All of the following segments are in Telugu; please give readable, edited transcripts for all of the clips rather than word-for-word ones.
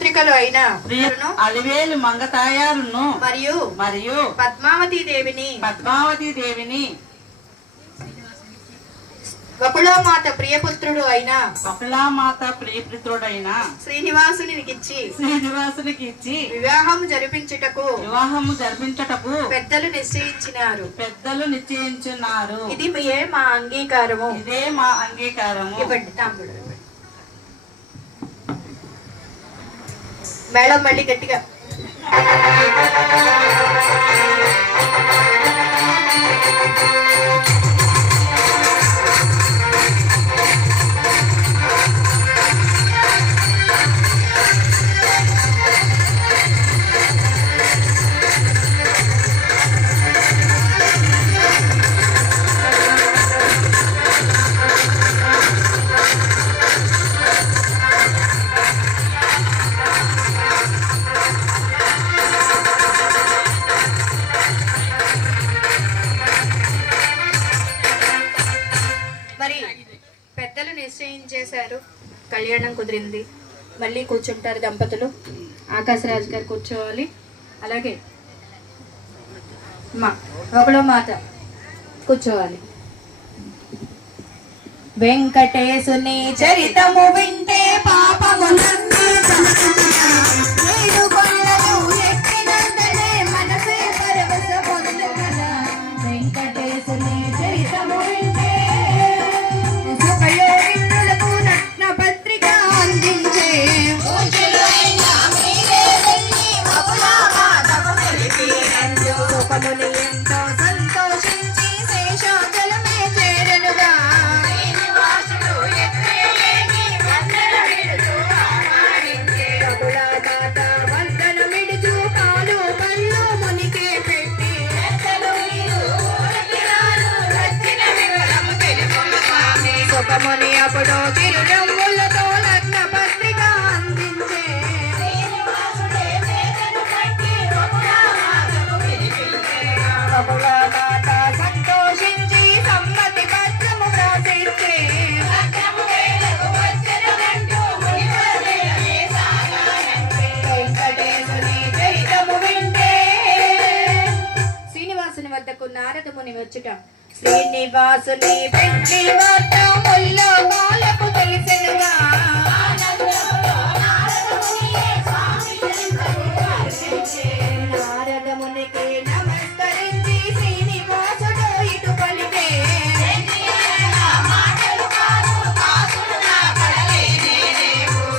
పుత్రికలు అయిన అలివేలు మంగతాయారును మరియు పద్మావతి దేవిని వకుళమాత ప్రియపుత్రుడు అయిన శ్రీనివాసునికి ఇచ్చి వివాహము జరిపించుటకు పెద్దలు నిశ్చయించినారు. ఇది మా అంగీకారము. ఇవ్వండి తాంబూలం. మేడం మళ్ళీ గట్టిగా. పెద్దలు నిశ్చయించేశారు, కళ్యాణం కుదిరింది. మళ్ళీ కూర్చుంటారు దంపతులు. ఆకాశరాజు గారు కూర్చోవాలి. అలాగే ఒకడో మాత కూర్చోవాలి. వెంకటేశుని చరితము వింటే పాపములన్నీ వెంకటేశుని చరితము వింటే ఎంతో సంతోషించి శేషాచలమే చేరనుగా వందనమిడుచు పాలు పళ్ళు మునికే పెట్టి సుఖముని అప్పుడు చిరునవ్వులతో లగ్న పత్రిక అందించే సంతోషించి సమ్మతి పత్రము వ్రాసిస్తే వెంకటేశుని చరితము వింటే శ్రీనివాసుని వద్దకు నారదముని వచ్చుట. శ్రీనివాసుని పెండ్లి వార్త ముల్లోకాలకు తెలిసెనుగా. నారదమునికి నమస్కరించి శ్రీనివాసుడు ఇటు పలికే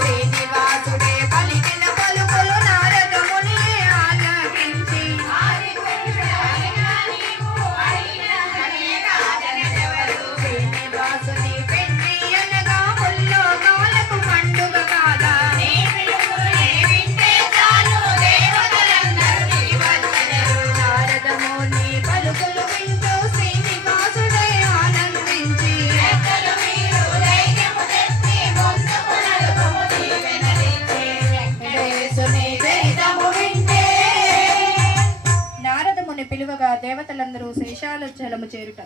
శ్రీనివాసుడే పలికిన పలుకులు నారదముని ఆలకించి శ్రీనివాసుని పెండ్లి అనగా ముల్లోకాలకు పండుగ కాదా. నారదముని పలుకులు వింటూ శ్రీనివాసుడే ఆనందించి వెంకటేశుని చరితము వింటే నారదముని పిలువగా దేవతలందరూ శేషాచలము చేరుట.